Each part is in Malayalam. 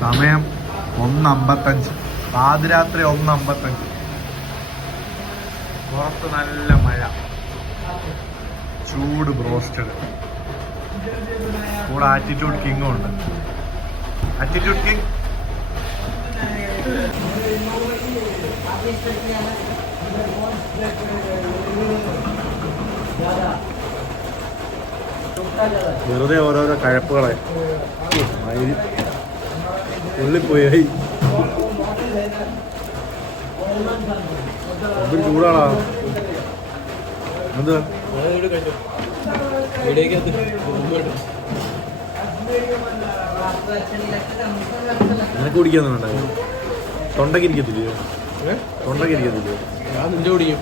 സമയം ഒന്ന് അമ്പത്തഞ്ച് പാതിരാത്രി ഒന്ന് അമ്പത്തഞ്ച് പുറത്ത് നല്ല മഴ. ചൂട് ബ്രോസ്റ്റഡ്. കൂടെ ആറ്റിറ്റ്യൂഡ് കിങ്ങും ഉണ്ട്. ആറ്റിറ്റ്യൂഡ് കിങ് വെറുതെ ഓരോരോ കഴപ്പുകളെ. മയിൽ ഉള്ളിപ്പോയി ഒരു ചൂടാണോ എന്ത് നിനക്ക് വേണ്ട തൊണ്ടയ്ക്ക് ഇരിക്കത്തില്ലയോ? തൊണ്ടയ്ക്ക് ഇരിക്കത്തില്ലയോ? ഞാൻ നിന്റെ കുടിക്കും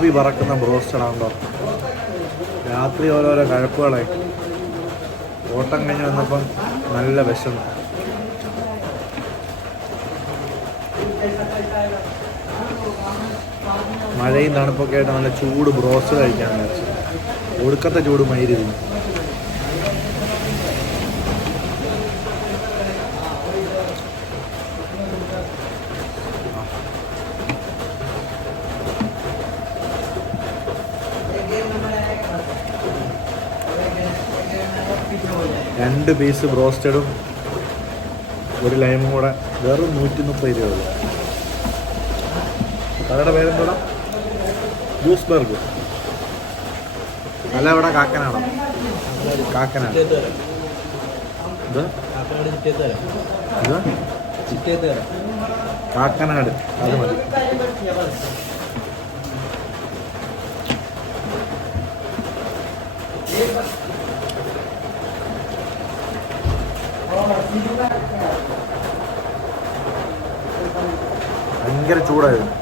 ആവി പറക്കുന്ന ബ്രോസ്റ്റഡാണല്ലോ രാത്രി ഓരോരോ കഴപ്പുകളെ ഓട്ടം കഴിഞ്ഞ് വന്നപ്പം നല്ല വിശന്നു. മഴയും തണുപ്പൊക്കെ ആയിട്ട് നല്ല ചൂട് ബ്രോസ്റ്റ് കഴിക്കാൻ വിചാരിച്ചു. ഒടുക്കത്തെ ചൂട് മയിരിക്കുന്നു രണ്ട് പീസ് ബ്രോസ്റ്റഡും ഒരു ലൈമും കൂടെ വെറും നൂറ്റി മുപ്പത് രൂപ. കടയുടെ പേരെന്തോടാ ജ്യൂസ് ബർഗ് അല്ല ഇവിടെ കാക്കനാടോ കാക്കനാട് ഇത്? കാക്കനാട്. അത് മതി. ഭയങ്കര ചൂടായിരുന്നു.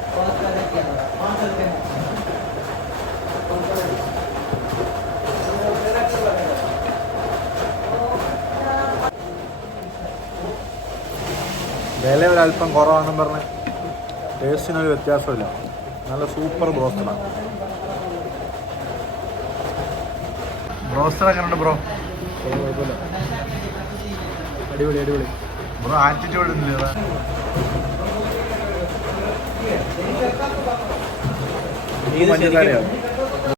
വില ഒരല്പം കുറവാണെന്ന് പറഞ്ഞ് ടേസ്റ്റിനൊരു വ്യത്യാസമില്ല നല്ല സൂപ്പർ ബ്രോസ്റ്ററാണ് ബ്രോസ്റ്റർ എങ്ങനെയുണ്ട് ബ്രോ. അടിപൊളി അടിപൊളി. ബ്രോ ആറ്റിറ്റ്യൂഡ് ഇല്ല പഞ്ചസാരയോ